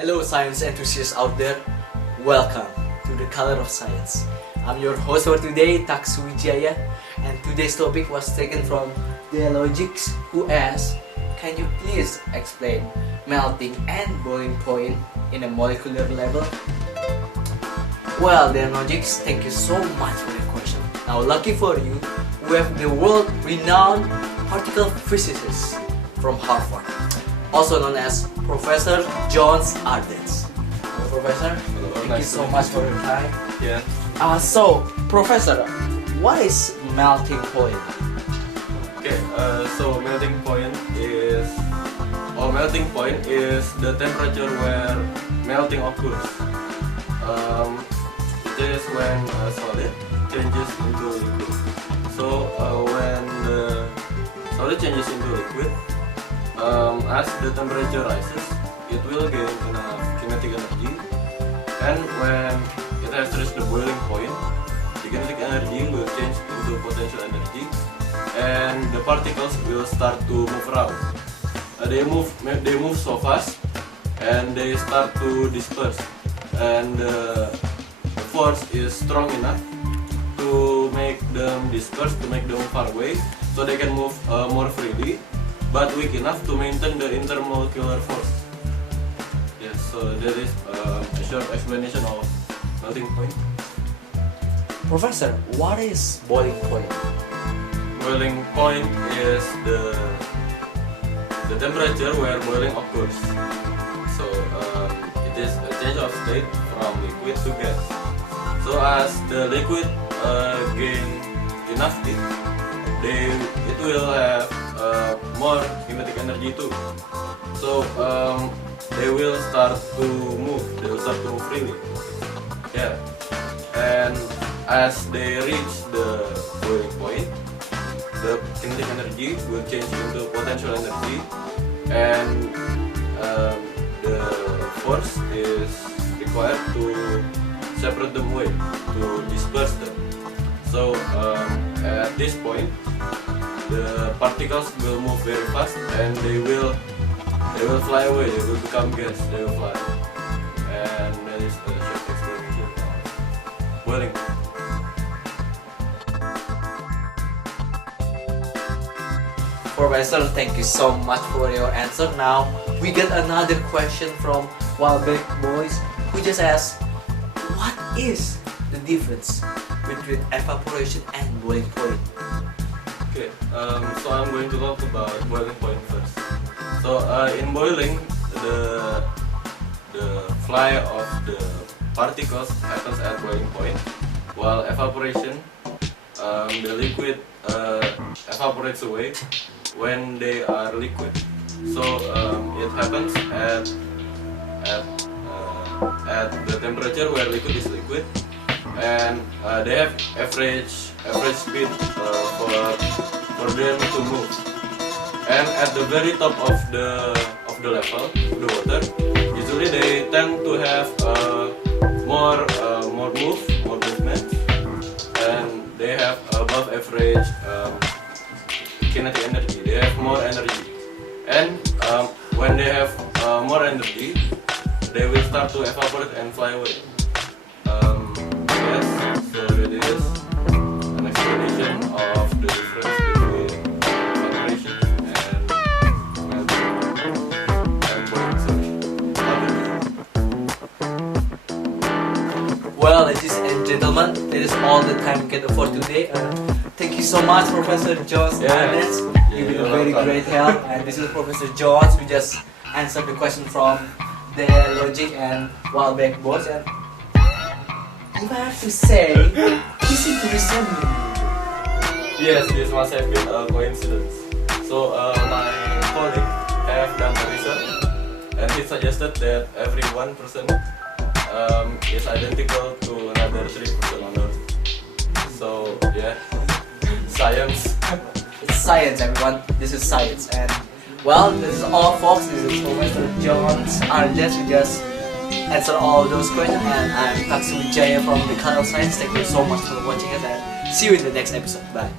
Hello science enthusiasts out there, welcome to the Color of Science. I'm your host for today, Taksu Wijaya, and today's topic was taken from the Logics, who asked, can you please explain melting and boiling point in a molecular level? Well, the Logics, thank you so much for the question. Now lucky for you, we have the world-renowned particle physicist from Harvard, also known as Professor John Ardens. Hello, Professor. Hello, thank nice you so to meet much you. for your time. Yeah. So, Professor, what is melting point? Okay. So melting point is the temperature where melting occurs. It is when a solid changes into liquid. So when the solid changes into liquid, as the temperature rises, it will gain enough kinetic energy, and when it has reached the boiling point, the kinetic energy will change into potential energy, and the particles will start to move around. They move so fast, and they start to disperse, and the force is strong enough to make them disperse, to make them far away, so they can move more freely, but weak enough to maintain the intermolecular force. Yes, so that is a short explanation of melting point. Professor, what is boiling point? Boiling point is the temperature where boiling occurs. So it is a change of state from liquid to gas. So as the liquid gain enough heat, it will have more kinetic energy too. So they will start to move. They will start to move freely. Yeah, and as they reach the boiling point, the kinetic energy will change into potential energy, and the force is required to separate them away, to disperse them. So at this point, the particles will move very fast, and they will fly away. They will become gas. They will fly, and that is a short explanation of boiling. Professor, thank you so much for your answer. Now we get another question from Wildback Boys, who just asked, what is the difference between evaporation and boiling point? Okay, so I'm going to talk about boiling point first. So in boiling, the fly of the particles happens at boiling point, while evaporation, the liquid evaporates away when they are liquid. So it happens at the temperature where liquid is liquid, and they have average speed for them to move. And at the very top of the level, the water, usually they tend to have more movement, and they have above average kinetic energy. They have more energy, and when they have more energy, they will start to evaporate and fly away. Yes, so that is an explanation of the difference between evaporation and melting and boiling solution. Well, ladies and gentlemen, that is all the time we can afford today. Thank you so much, Professor John Ardens. You've been a very great help. And this is Professor Johns. We just answered the question from the Logic and Wildback Boys. And if I have to say, he seems to resemble you. Yes, this must have been a coincidence. So my colleague have done the research, and he suggested that every one person is identical to another 3% on Earth. So yeah, science. It's science, everyone. This is science. And well, this is all, folks. This is Professor John Ardens. We just answer all those questions. And I'm Taksu Wijaya from the Color of Science. Thank you so much for watching us, and see you in the next episode. Bye.